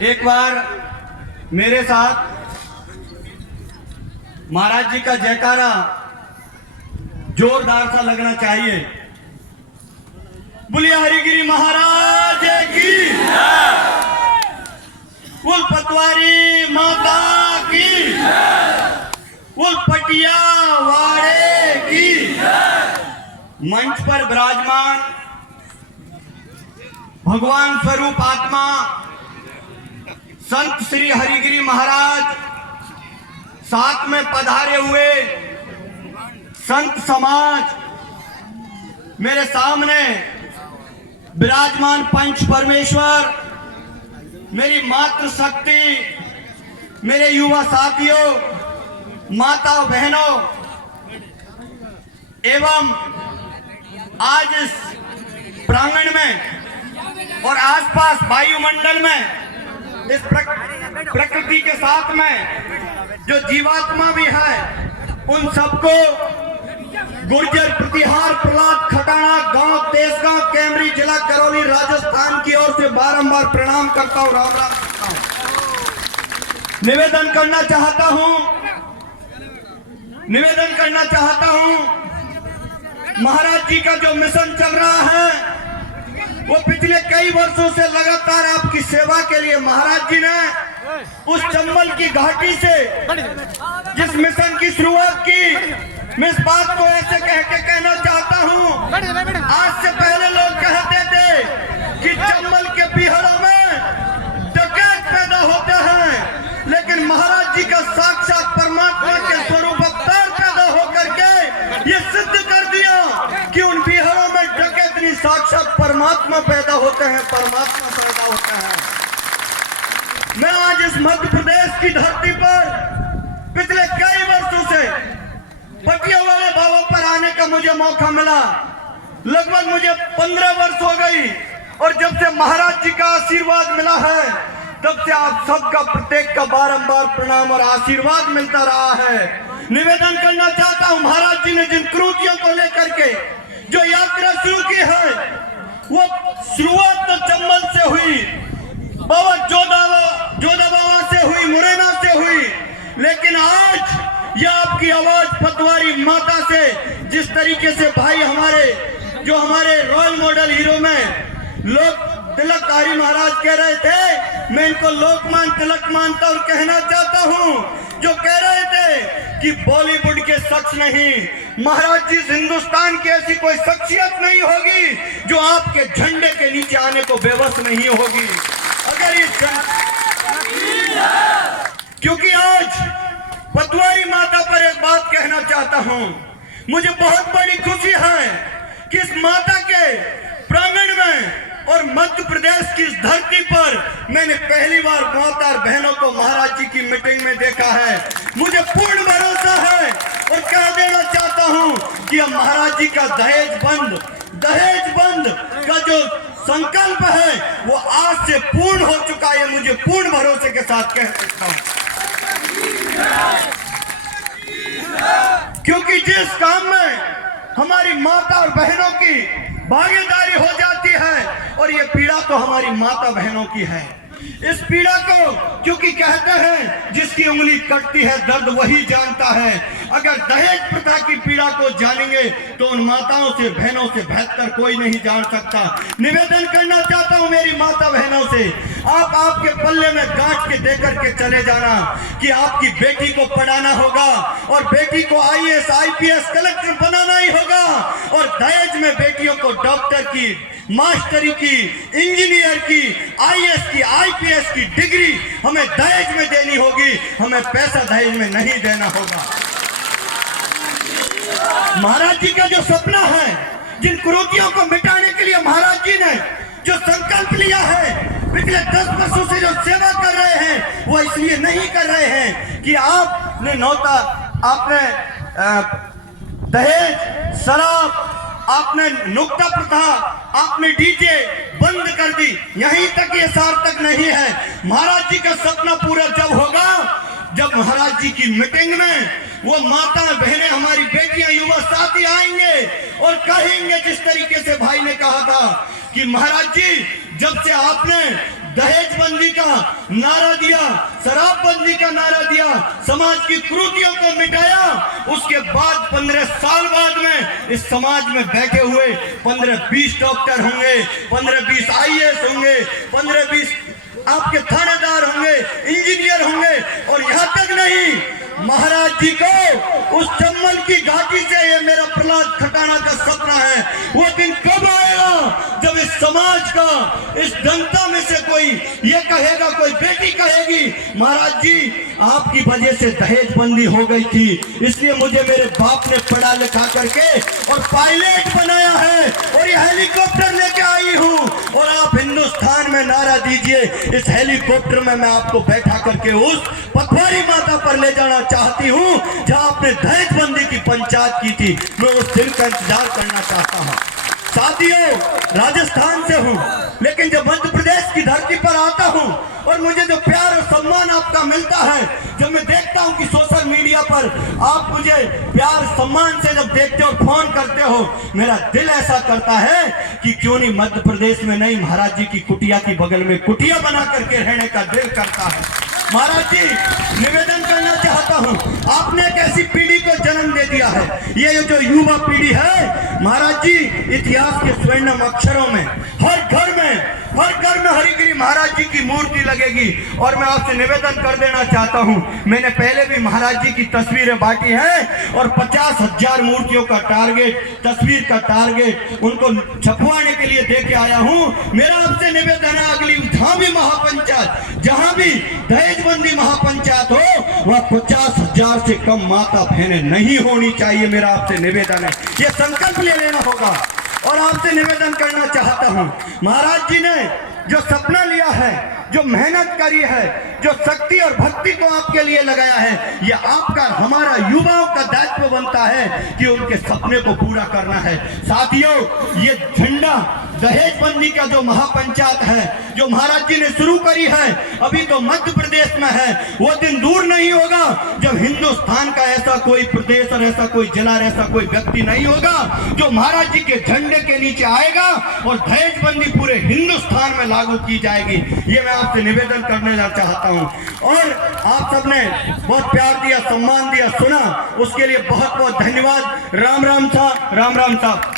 एक बार मेरे साथ महाराज जी का जयकारा जोरदार सा लगना चाहिए। बोलिए हरिगिरी महाराज की, कुल पतवारी माता की, कुल पटिया वाड़े की। मंच पर विराजमान भगवान स्वरूप आत्मा संत श्री हरिगिरी महाराज, साथ में पधारे हुए संत समाज, मेरे सामने विराजमान पंच परमेश्वर, मेरी मातृ शक्ति, मेरे युवा साथियों, माता बहनों एवं आज इस प्रांगण में और आसपास वायुमंडल में इस प्रकृति के साथ में जो जीवात्मा भी है, उन सबको गुर्जर प्रतिहार प्रहलाद खटाना गांव तेजगांव कैमरी जिला करौली राजस्थान की ओर से बारंबार प्रणाम करता हूं, राम राम करता हूं। निवेदन करना चाहता हूं महाराज जी का जो मिशन चल रहा है वो पिछले कई वर्षों से लगातार आपकी सेवा के लिए महाराज जी ने उस चंबल की घाटी से जिस मिशन की शुरुआत की, मैं इस बात को ऐसे कह के कहना चाहता हूं, आज से पहले लोग कहते थे कि चंबल के पीहड़ों में डकैत पैदा होते हैं, लेकिन महाराज जी का साक्षात परमात्मा के स्वरूप अवतार पैदा होकर के ये सिद्ध कर दिया कि उन पीहड़ों में डकैत नहीं, साक्षात परमात्मा पैदा होते हैं, परमात्मा पैदा होते हैं। मैं आज इस मध्य प्रदेश की धरती पर पिछले कई वर्षों से पटिया वाले बाबा पर आने का मुझे मौका मिला। लगभग मुझे 15 वर्ष हो गई और जब से महाराज जी का आशीर्वाद मिला है तब से आप सबका प्रत्येक का बारंबार प्रणाम और आशीर्वाद मिलता रहा है। निवेदन करना चाहता हूं, महाराज जी ने जिन कृतियों को लेकर के जो यात्रा शुरू की है वो शुरुआत तो चंबल से हुई, बाबा जोधा बाबा से हुई, मुरैना से हुई, लेकिन आज यह आपकी आवाज पतवारी माता से जिस तरीके से भाई हमारे रॉयल मॉडल हीरो में लोग तिलक हरि महाराज कह रहे थे, मैं इनको लोकमान तिलक मानता और कहना चाहता हूं, जो कह रहे थे कि बॉलीवुड के शख्स नहीं, महाराज जी हिंदुस्तान की ऐसी कोई शख्सियत नहीं होगी जो आपके झंडे के नीचे आने को बेबस नहीं होगी। अगर क्योंकि आज पतवारी माता पर एक बात कहना चाहता हूं, मुझे बहुत बड़ी खुशी है कि इस माता के प्रांगण में और मध्य प्रदेश की इस धरती पर मैंने पहली बार माता और बहनों को महाराज जी की मीटिंग में देखा है। मुझे पूर्ण भरोसा है और कह देना चाहता हूं कि अब महाराज जी का दहेज बंद का जो संकल्प है वो आज से पूर्ण हो चुका है, मुझे पूर्ण भरोसे के साथ कह सकता हूं। क्योंकि जिस काम में हमारी माता और बहनों की भागीदारी हो जाती है, और ये पीड़ा तो हमारी माता बहनों की है, इस पीड़ा को क्योंकि कहते हैं जिसकी उंगली कटती है दर्द वही जानता है। अगर दहेज प्रथा की पीड़ा को जानेंगे तो उन माताओं से बहनों से बेहतर कोई नहीं जान सकता। निवेदन करना चाहता हूं मेरी माता बहनों से, आप आपके पल्ले में गांठ के देकर के चले जाना कि आपकी बेटी को पढ़ाना होगा और बेटी को IAS IPS कलेक्टर बनाना ही होगा, और दहेज में बेटियों को डॉक्टर की, मास्टरी की, इंजीनियर की, IAS की, IPS की डिग्री हमें दहेज में देनी होगी, हमें पैसा दहेज में नहीं देना होगा। महाराज जी का जो सपना है, जिन कुरीतियों को मिटाने के लिए महाराज जी ने जो संकल्प लिया है, पिछले 10 वर्षों से जो सेवा कर रहे हैं, वो इसलिए नहीं कर रहे हैं कि आपने दहेज, शराब, आपने नुक्ता प्रथा, आपने डीजे बंद कर दी, यहीं तक ये सार्थक नहीं है। महाराज जी का सपना पूरा जब होगा जब महाराज जी की मीटिंग में वो माता बहनें, हमारी बेटियां, युवा साथी आएंगे और कहेंगे जिस तरीके से भाई ने कहा था कि महाराज जी जब से आपने दहेजबंदी का नारा दिया, शराबबंदी का नारा दिया, समाज की कुरीतियों को मिटाया। उसके बाद 15 साल बाद में इस समाज में बैठे हुए 15-20 डॉक्टर होंगे, 15-20 IAS होंगे, 15-20 आपके थानेदार होंगे, इंजीनियर होंगे, और यहाँ तक नहीं, महाराज जी को उस चंबल की घाटी से, ये मेरा प्रहलाद खटाना का सपना है, वो दिन कब आएगा जब इस समाज का, इस जनता में से कोई ये कहेगा, कोई बेटी कहेगी महाराज जी आपकी वजह से दहेजबंदी हो गई थी, इसलिए मुझे मेरे बाप ने पढ़ा लिखा करके और पायलट बनाया है और ये हेलीकॉप्टर लेके आई हूँ, और आप हिंदुस्तान में नारा दीजिए, इस हेलीकॉप्टर में मैं आपको बैठा करके उस पटवारी माता पर ले जाना चाहती हूँ जहां आपने दहेजबंदी की पंचायत की थी। मैं उस दिन का इंतजार करना चाहता हूँ। साथियों, राजस्थान से हूँ, लेकिन जब मध्य प्रदेश की धरती पर आता हूँ और मुझे जो प्यार और सम्मान आपका मिलता है, जब मैं देखता हूँ कि सोशल मीडिया पर आप मुझे प्यार सम्मान से जब देखते हो, फोन करते हो, मेरा दिल ऐसा करता है कि क्यों नहीं मध्य प्रदेश में नहीं, महाराज जी की कुटिया की बगल में कुटिया बना करके रहने का दिल करता है। महाराज जी, निवेदन करना चाहता हूं, आपने एक ऐसी पीढ़ी को जन्म दे दिया है, ये जो युवा पीढ़ी है महाराज जी, इतिहास के स्वर्णिम अक्षरों में हर घर में हरिगिरी महाराज जी की मूर्ति लगेगी। और मैं आपसे निवेदन कर देना चाहता हूं, मैंने पहले भी महाराज जी की तस्वीरें बांटी हैं और 50,000 मूर्तियों का टारगेट, तस्वीर का टारगेट उनको छपवाने के लिए दे के आया हूं। मेरा आपसे निवेदन है, अगली जहां भी महापंचायत, जहां भी दहेजबंदी महापंचायत हो, वह 50,000 से कम माता बहनें नहीं होनी चाहिए। मेरा आपसे निवेदन है, ये संकल्प ले लेना होगा। और आपसे निवेदन करना चाहता हूं, महाराज जी ने जो सपना लिया है, जो मेहनत करी है, जो शक्ति और भक्ति को आपके लिए लगाया है, ये आपका, हमारा युवाओं का दायित्व बनता है कि उनके सपने को पूरा करना है। साथियों, ये झंडा दहेजबंदी का जो महापंचायत है, जो महाराज जी ने शुरू करी है, अभी तो मध्य प्रदेश में है, वो दिन दूर नहीं होगा जब हिंदुस्तान का ऐसा कोई प्रदेश और ऐसा कोई जिला और ऐसा कोई व्यक्ति नहीं होगा जो महाराज जी के झंडे के नीचे आएगा और दहेजबंदी पूरे हिंदुस्तान में लागू की जाएगी। ये मैं आपसे निवेदन करने चाहता हूं। और आप सबने बहुत प्यार दिया, सम्मान दिया, सुना, उसके लिए बहुत बहुत धन्यवाद। राम राम साहब, राम राम साहब।